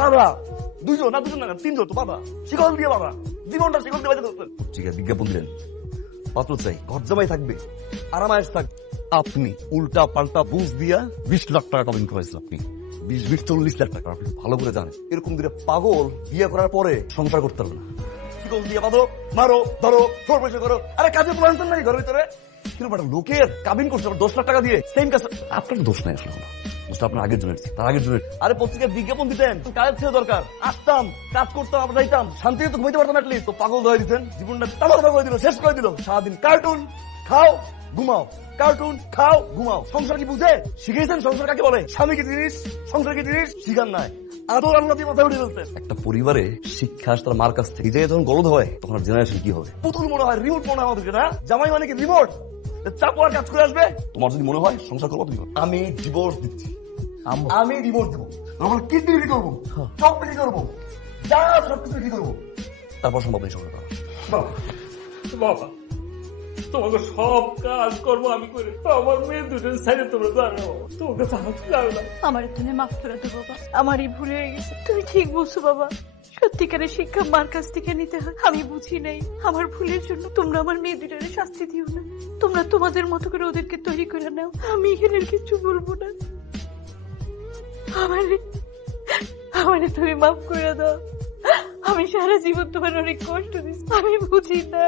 বাবা দুজন না দুজন না তিনজন তো বাবা শিকল দিয়ে বাবা জীবনটা শিকল দিয়ে বাঁচা ধরছেন। ঠিক আছে বিজ্ঞাপন দিলেন, পাত্র চাই, ঘর জামাই থাকবে, আরামায়েশ থাকবে। আপনি উল্টা পাল্টা বুঝ দিয়া 20 লাখ টাকা কমেন্ট করেছেন। আপনি 20-40 লাখ টাকা আপনি ভালো করে জানেন। এরকম দিলে পাগল বিয়ে করার পরে সংসার করতে পারবে না। শিকল দিয়ে বাঁধো, মারো, ধরো, ফোর পয়সা করো। আরে কাজে প্রয়োজন নাই ঘরের ভিতরে। কিন্তু লোকের কাবিন করছে 10 লাখ টাকা দিয়ে, সেম কাজ। আপনার দোষ নাই আসলে, দোষটা আপনার আগের জনের, তার আগের জনের। আরে পত্রিকায় বিজ্ঞাপন দিতেন, কাজের ছিল দরকার, আসতাম, কাজ করতাম, আমরা যাইতাম, শান্তিতে তো ঘুমাইতে পারতাম। অ্যাটলিস্ট তো পাগল ধরে দিতেন, জীবনটা তামাশা করে দিল, শেষ করে দিল। সারাদিন কার্টুন খাও ঘুমাও, কার্টুন খাও ঘুমাও। সংসার কি বুঝে শিখেছেন? সংসার কাকে বলে? স্বামী কি জিনিস, সংসার কি জিনিস শিখান নাই। আদর আল্লাহ দিয়ে মাথায় উঠে ফেলছেন। একটা পরিবারে শিক্ষা আসে তার মার কাছ থেকে। এই জায়গায় যখন গলদ হয় তখন জেনারেশন কি হবে? পুতুল মনে হয়, রিমোট মনে হয় আমাদেরকে না। জামাই মানে কি রিমোট? চাপ আর কাজ করে আসবে। তোমার যদি মনে হয় সংসার করবো, তুমি আমি ডিভোর্স দিচ্ছি, আমি ডিভোর্স দেবো, আমার কিডনি বিক্রি করবো, চোখ বিক্রি করবো, যা সবকিছু বিক্রি করবো, তারপর সম্ভব নেই সংসার করা। বাবা তোমাকে সব কাজ করবো আমি করে, আমার মেয়ে দুজন সাইডে তোমরা জানো, তোমাকে সাহায্য যাবে না। আমার তুমি মাফ করে দেবো বাবা, আমারই ভুল হয়ে গেছে। তুমি ঠিক বলছো বাবা, সত্যিকারের শিক্ষা মার কাছ থেকে নিতে হয়। আমি বুঝি নাই, আমার ভুলের জন্য তোমরা আমার মেয়ে দুটারে শাস্তি দিও না। তোমরা তোমাদের মতো করে ওদেরকে তৈরি করে নাও, আমি এখানে কিছু বলবো না। আমারে তুমি মাফ করে দাও। আমি সারা জীবন তোমার অনেক কষ্ট দিচ্ছি, আমি বুঝি না।